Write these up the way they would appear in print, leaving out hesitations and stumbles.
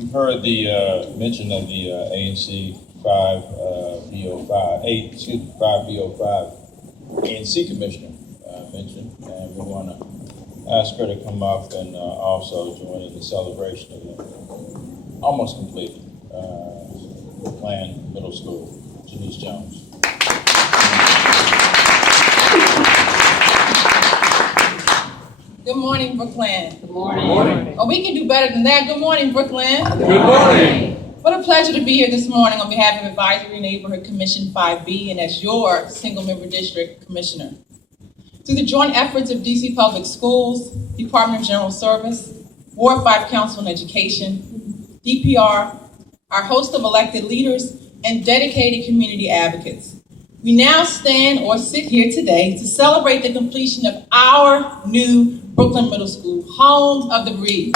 You've heard the mention of the ANC 5BO5, 5BO5 ANC Commissioner mentioned, and we want to ask her to come up and also join in the celebration of the almost completed Brookland Middle School. Janice Jones. Good morning, Brookland. Good morning. Good morning. Oh, we can do better than that. Good morning, Brookland. Good morning. What a pleasure to be here this morning on behalf of Advisory Neighborhood Commission 5B and as your single-member district commissioner. Through the joint efforts of DC Public Schools, Department of General Service, Ward 5 Council on Education, DPR, our host of elected leaders, and dedicated community advocates, we now stand or sit here today to celebrate the completion of our new Brookland Middle School, home of the breed.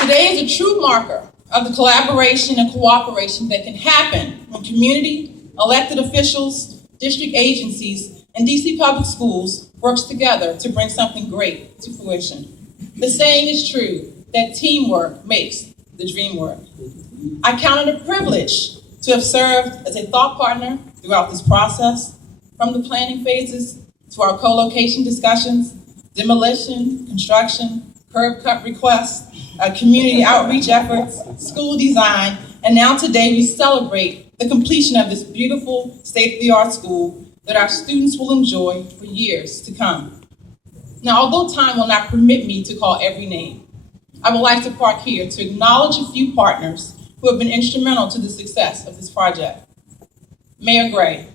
Today is a true marker of the collaboration and cooperation that can happen when community, elected officials, district agencies, and DC Public Schools works together to bring something great to fruition. The saying is true that teamwork makes the dream work. I count it a privilege to have served as a thought partner throughout this process, from the planning phases to our co-location discussions, demolition, construction, curb cut requests, community outreach efforts, school design, and now today we celebrate the completion of this beautiful state-of-the-art school that our students will enjoy for years to come. Now, although time will not permit me to call every name, I would like to park here to acknowledge a few partners who have been instrumental to the success of this project. Mayor Gray,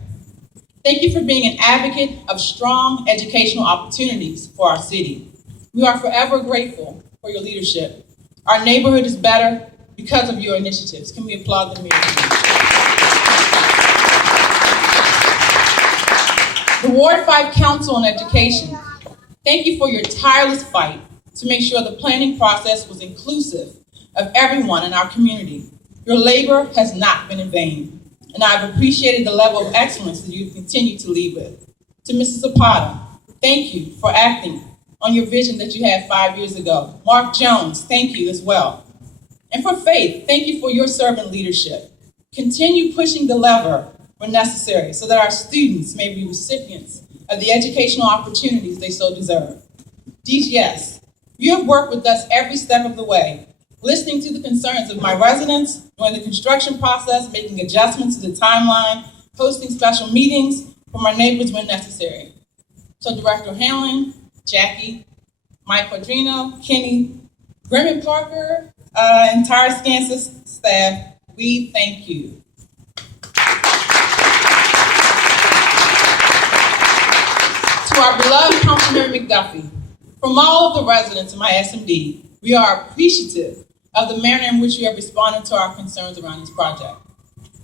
thank you for being an advocate of strong educational opportunities for our city. We are forever grateful for your leadership. Our neighborhood is better because of your initiatives. Can we applaud the mayor? The Ward 5 Council on Education, thank you for your tireless fight to make sure the planning process was inclusive of everyone in our community. Your labor has not been in vain, and I've appreciated the level of excellence that you've continued to lead with. To Mrs. Zapata, thank you for acting on your vision that you had 5 years ago. Mark Jones, thank you as well. And for Faith, thank you for your servant leadership. Continue pushing the lever when necessary so that our students may be recipients of the educational opportunities they so deserve. DGS, you have worked with us every step of the way, listening to the concerns of my residents during the construction process, making adjustments to the timeline, hosting special meetings for my neighbors when necessary. So Director Hanlon, Jackie, Mike Quadrino, Kenny, Grim and Parker, entire SCANSYS staff, we thank you. To our beloved Councilmember McDuffie, from all of the residents in my SMD, we are appreciative of the manner in which you have responded to our concerns around this project.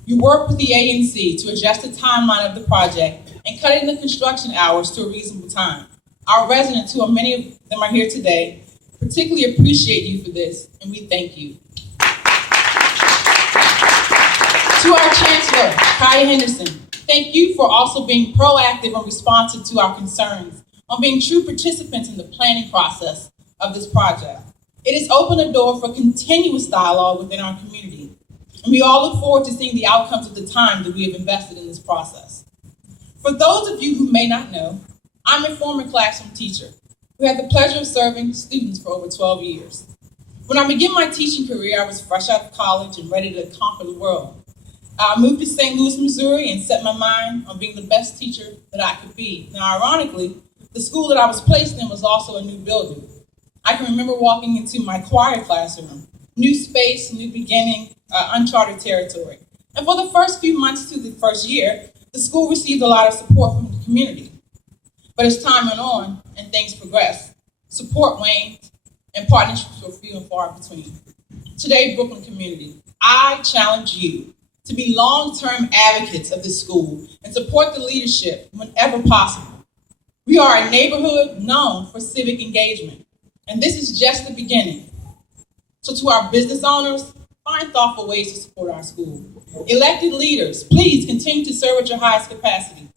You worked with the ANC to adjust the timeline of the project and cut in the construction hours to a reasonable time. Our residents, who are many of them are here today, particularly appreciate you for this, and we thank you. To our Chancellor, Kaya Henderson, thank you for also being proactive and responsive to our concerns, on being true participants in the planning process of this project. It has opened a door for continuous dialogue within our community, and we all look forward to seeing the outcomes of the time that we have invested in this process. For those of you who may not know, I'm a former classroom teacher who had the pleasure of serving students for over 12 years. When I began my teaching career, I was fresh out of college and ready to conquer the world. I moved to St. Louis, Missouri, and set my mind on being the best teacher that I could be. Now, ironically, the school that I was placed in was also a new building. I can remember walking into my choir classroom, new space, new beginning, uncharted territory. And for the first few months to the first year, the school received a lot of support from the community. But as time went on and things progressed, support waned and partnerships were few and far between. Today, Brookland community, I challenge you to be long-term advocates of this school and support the leadership whenever possible. We are a neighborhood known for civic engagement, and this is just the beginning. So to our business owners, find thoughtful ways to support our school. Elected leaders, please continue to serve at your highest capacity.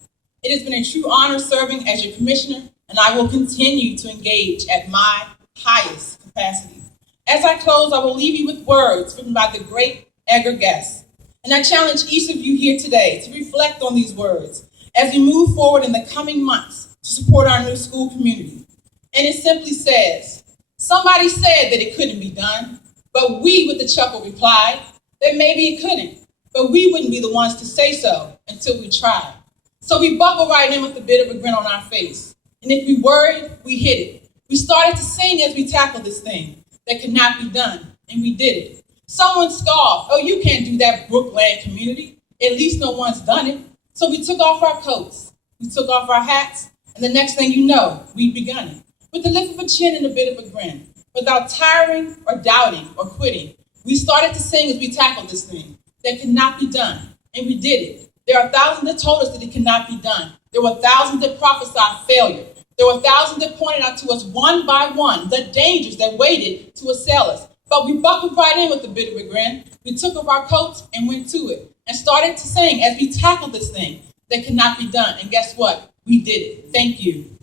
It has been a true honor serving as your commissioner, and I will continue to engage at my highest capacity. As I close, I will leave you with words written by the great Edgar Guest. And I challenge each of you here today to reflect on these words as we move forward in the coming months to support our new school community. And it simply says, somebody said that it couldn't be done, but we, with a chuckle, replied that maybe it couldn't, but we wouldn't be the ones to say so until we tried. So we buckle right in with a bit of a grin on our face. And if we worried, we hit it. We started to sing as we tackled this thing that could not be done, and we did it. Someone scoffed, oh, you can't do that, Brookland community. At least no one's done it. So we took off our coats, we took off our hats, and the next thing you know, we'd begun it. With the lift of a chin and a bit of a grin, without tiring or doubting or quitting, we started to sing as we tackled this thing that could not be done, and we did it. There are thousands that told us that it cannot be done. There were thousands that prophesied failure. There were thousands that pointed out to us one by one the dangers that waited to assail us. But we buckled right in with a bit of a grin. We took off our coats and went to it and started to sing as we tackled this thing that could not be done. And guess what? We did it. Thank you.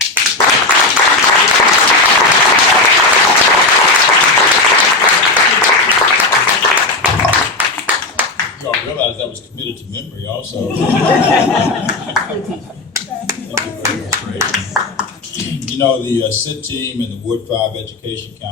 Y'all realize that was committed to memory also. You know, the SIT team and the Ward 5 Education Council